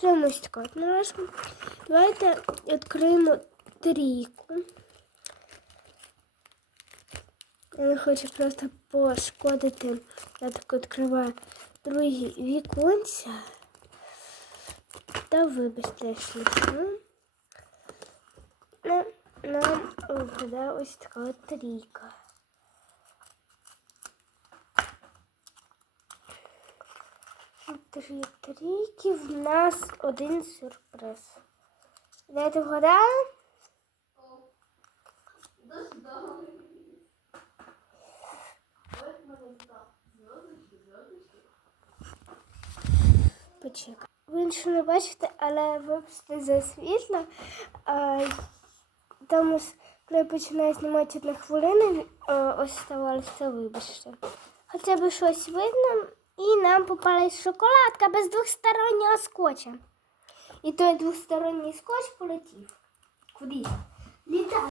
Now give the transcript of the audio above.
Ставимо ось таку от нашу. Давайте відкриємо трійку. Я не хочу просто пошкодити. Я так відкриваю другі віконця. Та вибачте, що. Нам, нам ось така трійка. Три трійки в нас один сюрприз. Дайте вгадаю? Почекай. Ви ще не бачите, але вибачте за світло. А, там коли я починаю знімати одну хвилину, а, ось ставалося, вибачте. Хоча б щось видно, і нам попалась шоколадка без двохстороннього скотча. І той двохсторонній скотч полетів. Куди?